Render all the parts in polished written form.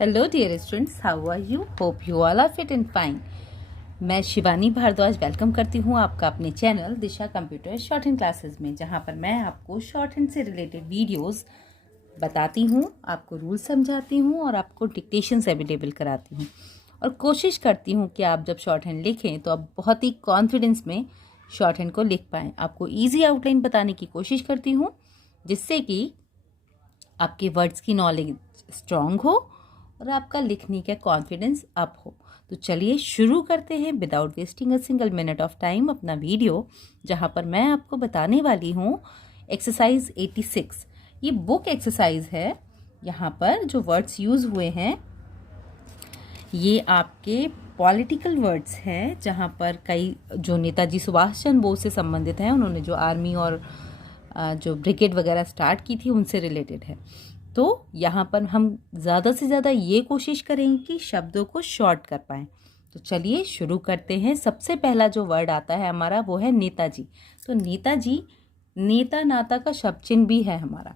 Hello dear students, how are you? Hope you all are fit and fine. मैं Shivani Bhardwaj welcome करती हूँ आपका अपने channel Disha computer short hand classes में, जहाँ पर मैं आपको शॉर्ट हैंड से रिलेटेड वीडियोस बताती हूँ, आपको रूल समझाती हूँ और आपको डिक्टेशंस अवेलेबल कराती हूँ। और कोशिश करती हूँ कि आप जब शॉर्ट हैंड लिखें तो आप बहुत ही कॉन्फिडेंस में शॉर्ट हैंड को लिख पाएँ। आपको ईजी आउटलाइन बताने की कोशिश करती हूँ, जिससे कि आपके वर्ड्स की नॉलेज स्ट्रांग हो और आपका लिखने का कॉन्फिडेंस अप हो। तो चलिए शुरू करते हैं without wasting a single minute of time अपना वीडियो, जहाँ पर मैं आपको बताने वाली हूँ एक्सरसाइज 86। ये बुक एक्सरसाइज है। यहाँ पर जो वर्ड्स यूज़ हुए हैं ये आपके पॉलिटिकल वर्ड्स हैं, जहाँ पर कई जो नेताजी सुभाष चंद्र बोस से संबंधित हैं, उन्होंने जो आर्मी और जो ब्रिगेड वगैरह स्टार्ट की थी उनसे रिलेटेड है। तो यहाँ पर हम ज़्यादा से ज़्यादा ये कोशिश करेंगे कि शब्दों को शॉर्ट कर पाएँ। तो चलिए शुरू करते हैं। सबसे पहला जो वर्ड आता है हमारा वो है नेताजी। तो नेताजी नेता नाता का शब्द चिन्ह भी है हमारा।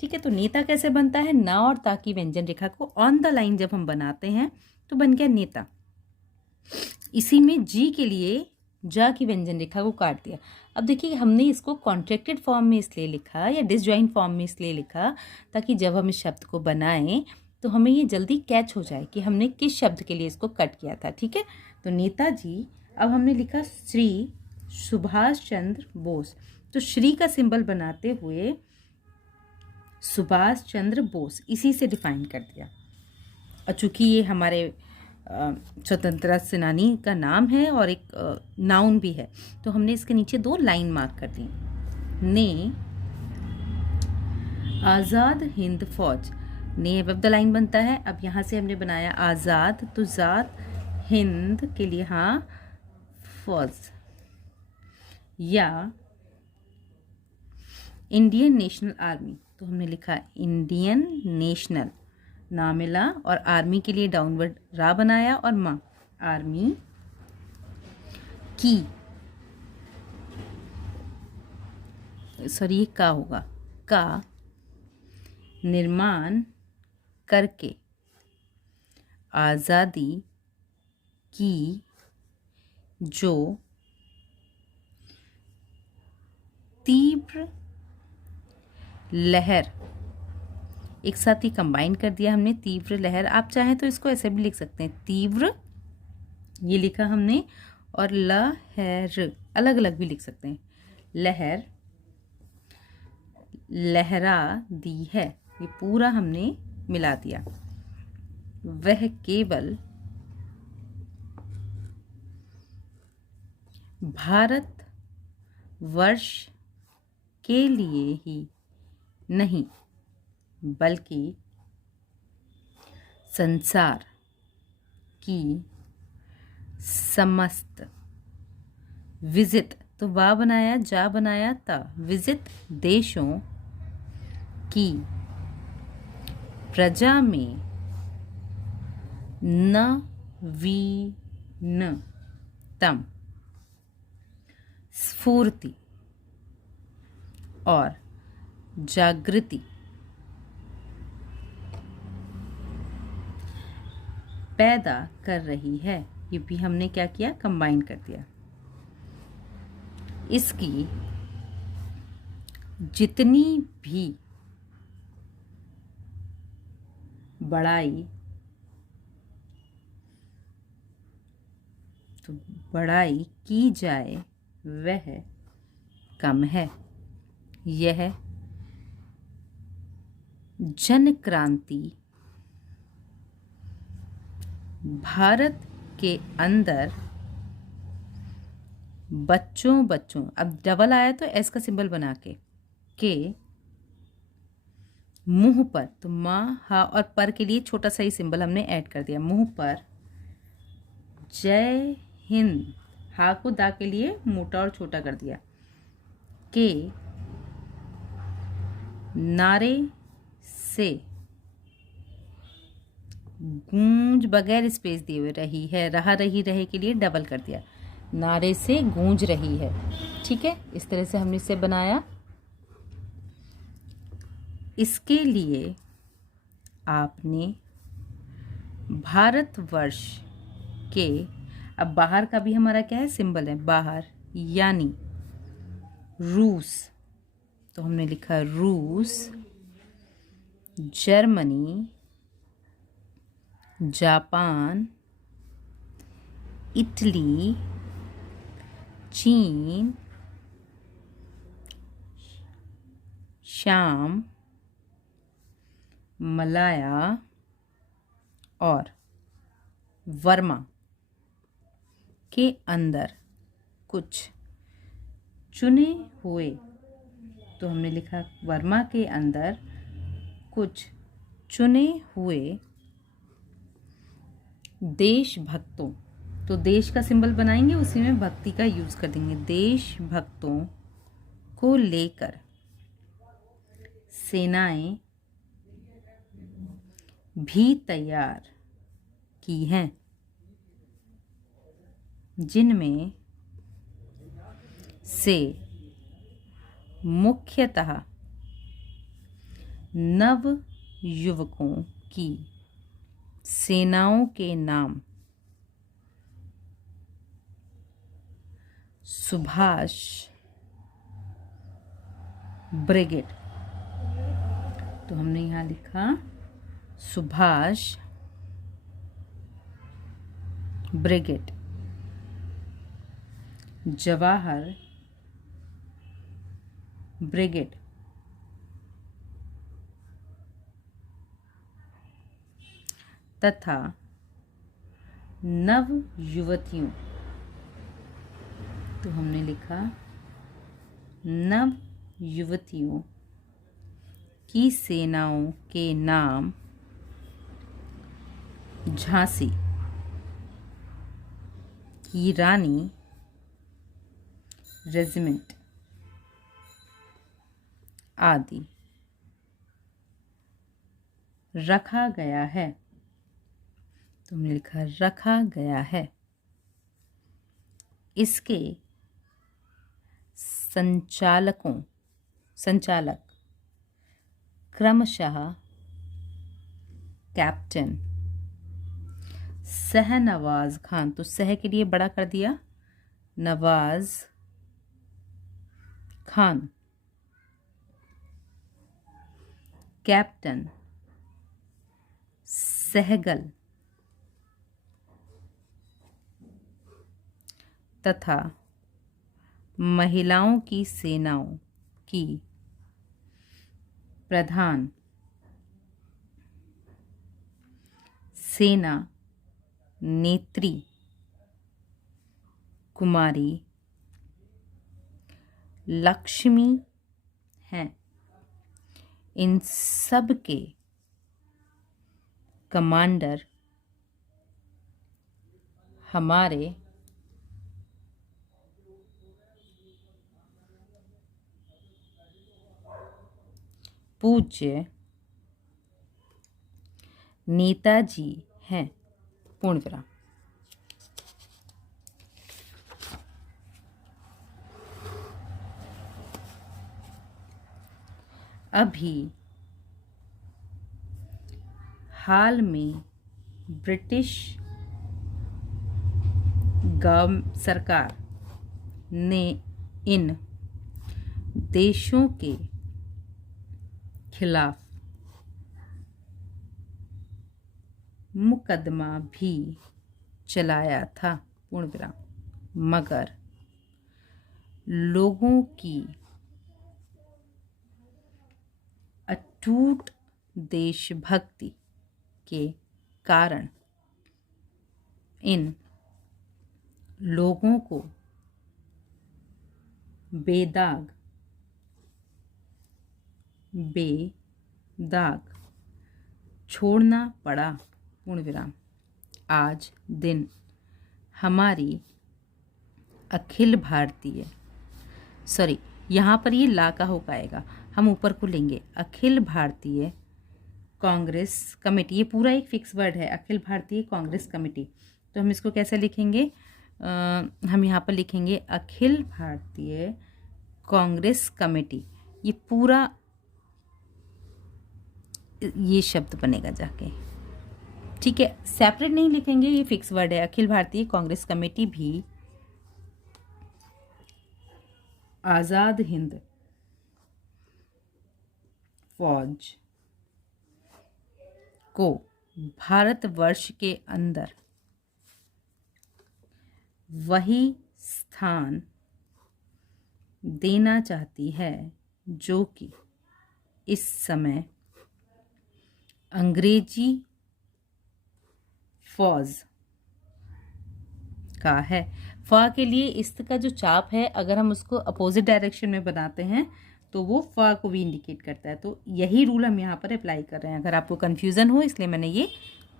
ठीक है, तो नेता कैसे बनता है? ना और ता की व्यंजन रेखा को ऑन द लाइन जब हम बनाते हैं तो बन गया नेता। इसी में जी के लिए जा की व्यंजन रेखा को काट दिया। अब देखिए, हमने इसको कॉन्ट्रैक्टेड फॉर्म में इसलिए लिखा या डिसजॉइंट फॉर्म में इसलिए लिखा ताकि जब हम इस शब्द को बनाएं तो हमें ये जल्दी कैच हो जाए कि हमने किस शब्द के लिए इसको कट किया था। ठीक है, तो नेताजी, अब हमने लिखा श्री सुभाष चंद्र बोस। तो श्री का सिंबल बनाते हुए सुभाष चंद्र बोस इसी से डिफाइन कर दिया। और चूँकि ये हमारे स्वतंत्रता सेनानी का नाम है और एक नाउन भी है, तो हमने इसके नीचे 2 लाइन मार्क कर दी। ने आज़ाद हिंद फौज, ने अब द लाइन बनता है। अब यहाँ से हमने बनाया आज़ाद, तो ज़ाद हिंद के लिए हाँ फौज, या इंडियन नेशनल आर्मी, तो हमने लिखा इंडियन नेशनल, ना मिला, और आर्मी के लिए डाउनवर्ड रा बनाया और माँ आर्मी की, सॉरी ये का होगा, का निर्माण करके आज़ादी की जो तीव्र लहर, एक साथ ही कंबाइन कर दिया हमने, तीव्र लहर। आप चाहें तो इसको ऐसे भी लिख सकते हैं, तीव्र ये लिखा हमने, और लहर अलग अलग भी लिख सकते हैं, लहर लहरा दी है, ये पूरा हमने मिला दिया। वह केवल भारत वर्ष के लिए ही नहीं बल्कि संसार की समस्त विजित, तो वा बनाया जा बनाया ता, विजित देशों की प्रजा में नवीनतम स्फूर्ति और जागृति पैदा कर रही है। ये भी हमने क्या किया, कंबाइन कर दिया। इसकी जितनी भी बड़ाई, तो बड़ाई की जाए वह कम है। यह जन क्रांति भारत के अंदर बच्चों, अब डबल आया तो एस का सिंबल बना के मुंह पर, तो माँ हा और पर के लिए छोटा सा ही सिंबल हमने ऐड कर दिया, मुंह पर जय हिंद, हा को दा के लिए मोटा और छोटा कर दिया, के नारे से गूंज, बगैर स्पेस दिए हुए रही है, रही रहे के लिए डबल कर दिया, नारे से गूंज रही है। ठीक है, इस तरह से हमने इसे बनाया। इसके लिए आपने भारतवर्ष के, अब बाहर का भी हमारा क्या है, सिंबल है बाहर, यानी रूस, तो हमने लिखा रूस, जर्मनी, जापान, इटली, चीन, शाम, मलाया और वर्मा के अंदर कुछ चुने हुए, तो हमने लिखा वर्मा के अंदर कुछ चुने हुए देशभक्तों, तो देश का सिंबल बनाएंगे, उसी में भक्ति का यूज कर देंगे, देशभक्तों को लेकर सेनाएं भी तैयार की हैं, जिनमें से मुख्यतः नव युवकों की सेनाओं के नाम सुभाष ब्रिगेड, तो हमने यहाँ लिखा सुभाष ब्रिगेड, जवाहर ब्रिगेड, तथा नव युवतियों, तो हमने लिखा नव युवतियों की सेनाओं के नाम झांसी की रानी रेजिमेंट आदि रखा गया है, तो हमने लिखा रखा गया है। इसके संचालक क्रमशः कैप्टन सहनवाज खान, तो सह के लिए बड़ा कर दिया, नवाज खान, कैप्टन सहगल तथा महिलाओं की सेनाओं की प्रधान सेना नेत्री कुमारी लक्ष्मी हैं। इन सब के कमांडर हमारे पूज्य नेताजी हैं, पूर्ण विराम। अभी हाल में ब्रिटिश सरकार ने इन देशों के खिलाफ मुकदमा भी चलाया था, पूर्ण विराम, मगर लोगों की अटूट देशभक्ति के कारण इन लोगों को बेदाग छोड़ना पड़ा, पूर्ण विराम। आज दिन हमारी अखिल भारतीय, सॉरी यहाँ पर ये ला का होकर आएगा, हम ऊपर को लेंगे, अखिल भारतीय कांग्रेस कमेटी, ये पूरा एक फिक्स वर्ड है, अखिल भारतीय कांग्रेस कमेटी, तो हम इसको कैसे लिखेंगे, हम यहाँ पर लिखेंगे अखिल भारतीय कांग्रेस कमेटी, ये पूरा ये शब्द बनेगा जाके, ठीक है, सेपरेट नहीं लिखेंगे, ये फिक्स वर्ड है। अखिल भारतीय कांग्रेस कमेटी भी आजाद हिंद फौज को भारतवर्ष के अंदर वही स्थान देना चाहती है जो कि इस समय अंग्रेजी फौज का है। फा के लिए इस्त का जो चाप है, अगर हम उसको अपोजिट डायरेक्शन में बनाते हैं तो वो फा को भी इंडिकेट करता है। तो यही रूल हम यहाँ पर अप्लाई कर रहे हैं। अगर आपको कन्फ्यूज़न हो इसलिए मैंने ये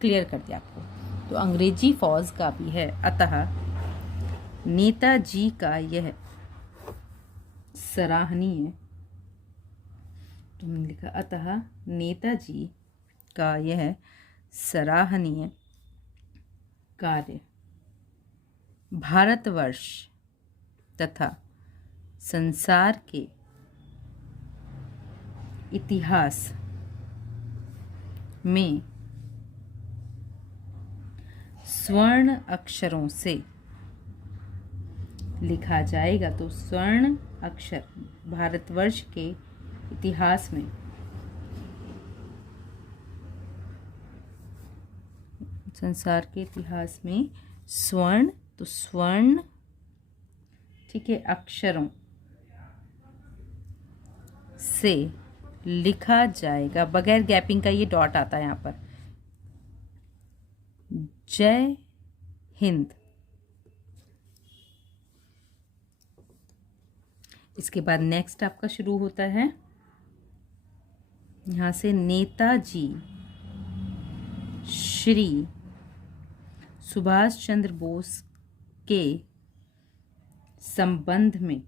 क्लियर कर दिया आपको। तो अंग्रेजी फौज का भी है, अतः नेताजी का यह सराहनीय, तुमने लिखा अतः नेताजी का यह सराहनीय कार्य भारतवर्ष तथा संसार के इतिहास में स्वर्ण अक्षरों से लिखा जाएगा। तो स्वर्ण अक्षर भारतवर्ष के इतिहास में संसार के इतिहास में स्वर्ण, तो स्वर्ण ठीक है अक्षरों से लिखा जाएगा, बगैर गैपिंग का ये डॉट आता है यहाँ पर। जय हिंद। इसके बाद नेक्स्ट आपका शुरू होता है यहाँ से, नेताजी श्री सुभाष चंद्र बोस के संबंध में,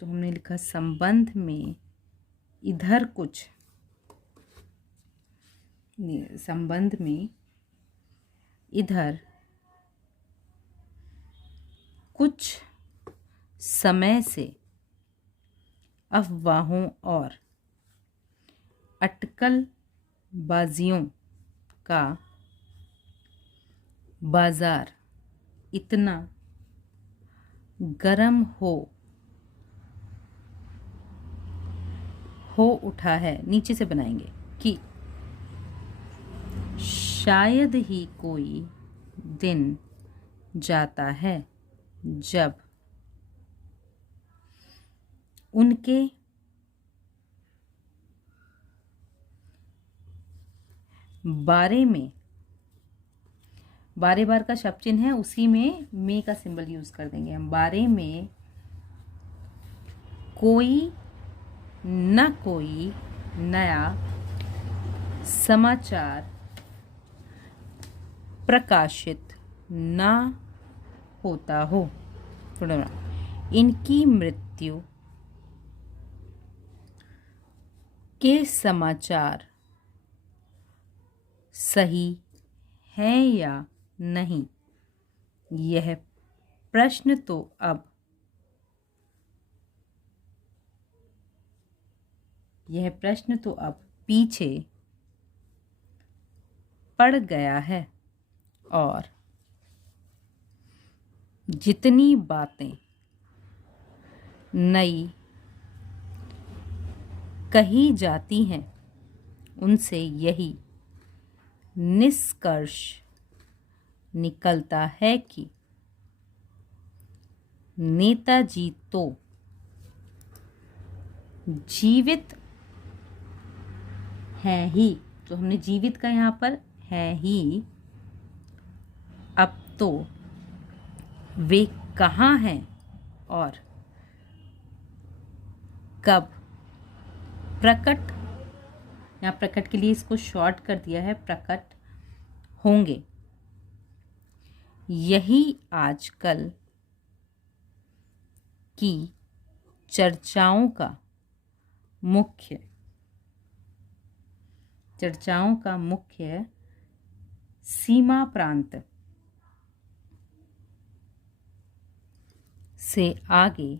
तो हमने लिखा संबंध में इधर कुछ, संबंध में इधर कुछ समय से अफवाहों और अटकलबाजियों का बाजार इतना गर्म हो उठा है, नीचे से बनाएंगे, कि शायद ही कोई दिन जाता है जब उनके बारे में, बारे बार का शब्द चिन्ह है, उसी में मे का सिंबल यूज कर देंगे हम, बारे में कोई न कोई नया समाचार प्रकाशित ना होता हो। इनकी मृत्यु के समाचार सही है या नहीं, यह प्रश्न तो अब पीछे पड़ गया है, और जितनी बातें नई कही जाती हैं उनसे यही निष्कर्ष निकलता है कि नेताजी तो जीवित हैं ही, तो हमने जीवित का यहाँ पर है ही, अब तो वे कहाँ हैं और कब प्रकट, यहाँ प्रकट के लिए इसको शॉर्ट कर दिया है, प्रकट होंगे, यही आजकल की चर्चाओं का मुख्य सीमा प्रांत से आगे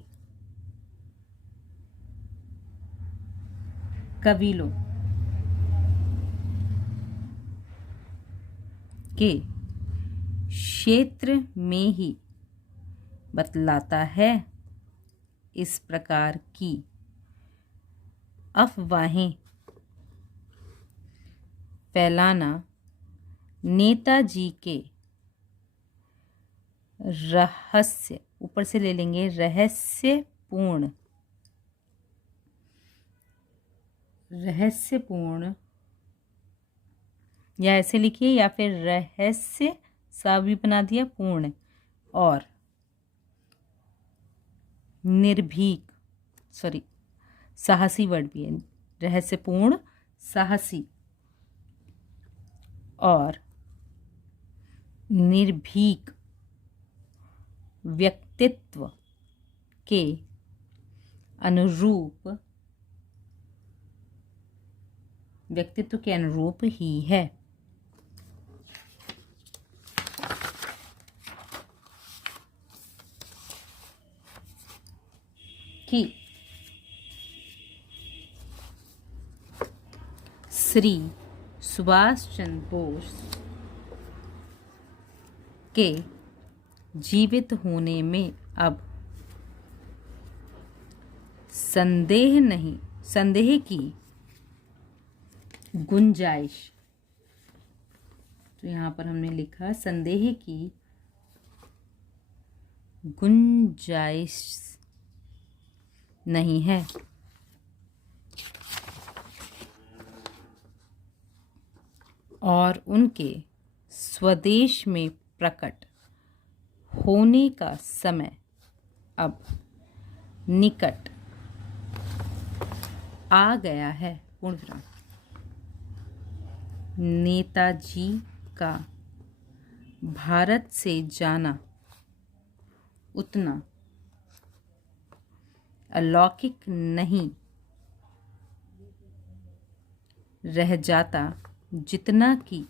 कबीलों के क्षेत्र में ही बतलाता है। इस प्रकार की अफवाहें फैलाना नेताजी के रहस्य, ऊपर से ले लेंगे, रहस्यपूर्ण या ऐसे लिखिए, या फिर रहस्य सा भी बना दिया, पूर्ण और निर्भीक, साहसी वर्ड भी है, रहस्यपूर्ण, साहसी और निर्भीक व्यक्तित्व के अनुरूप ही है। कि श्री सुभाष चंद्र बोस के जीवित होने में अब संदेह की गुंजाइश, तो यहाँ पर हमने लिखा संदेह की गुंजाइश नहीं है। और उनके स्वदेश में प्रकट होने का समय अब निकट आ गया है। पूर्ण विराम। नेताजी का भारत से जाना उतना अलौकिक नहीं रह जाता जितना कि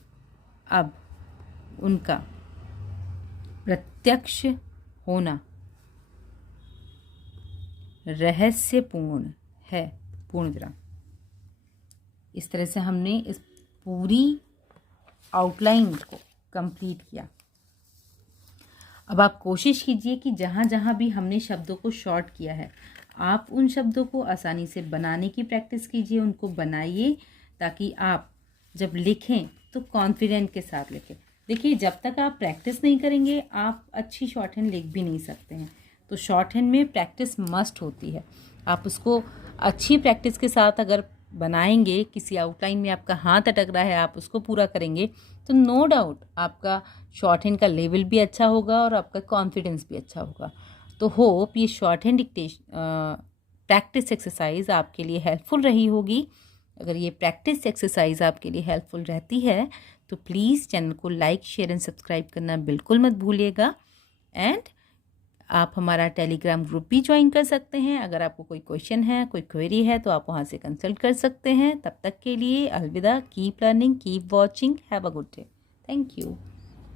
अब उनका प्रत्यक्ष होना रहस्यपूर्ण है। पूर्ण विराम। इस तरह से हमने इस पूरी आउटलाइन को कंप्लीट किया। अब आप कोशिश कीजिए कि जहाँ जहाँ भी हमने शब्दों को शॉर्ट किया है, आप उन शब्दों को आसानी से बनाने की प्रैक्टिस कीजिए, उनको बनाइए, ताकि आप जब लिखें तो कॉन्फिडेंट के साथ लिखें। देखिए, जब तक आप प्रैक्टिस नहीं करेंगे आप अच्छी शॉर्ट हैंड लिख भी नहीं सकते हैं। तो शॉर्ट हैंड में प्रैक्टिस मस्ट होती है। आप उसको अच्छी प्रैक्टिस के साथ अगर बनाएंगे, किसी आउटलाइन में आपका हाथ अटक रहा है, आप उसको पूरा करेंगे, तो नो डाउट आपका शॉर्ट हैंड का लेवल भी अच्छा होगा और आपका कॉन्फिडेंस भी अच्छा होगा। तो होप ये शॉर्ट हैंड प्रैक्टिस एक्सरसाइज आपके लिए हेल्पफुल रही होगी। अगर ये प्रैक्टिस एक्सरसाइज आपके लिए हेल्पफुल रहती है तो प्लीज़ चैनल को लाइक, शेयर एंड सब्सक्राइब करना बिल्कुल मत भूलिएगा। एंड आप हमारा टेलीग्राम ग्रुप भी ज्वाइन कर सकते हैं। अगर आपको कोई क्वेश्चन है, कोई क्वेरी है, तो आप वहाँ से कंसल्ट कर सकते हैं। तब तक के लिए अलविदा। Keep learning, keep watching, have a good day. Thank you.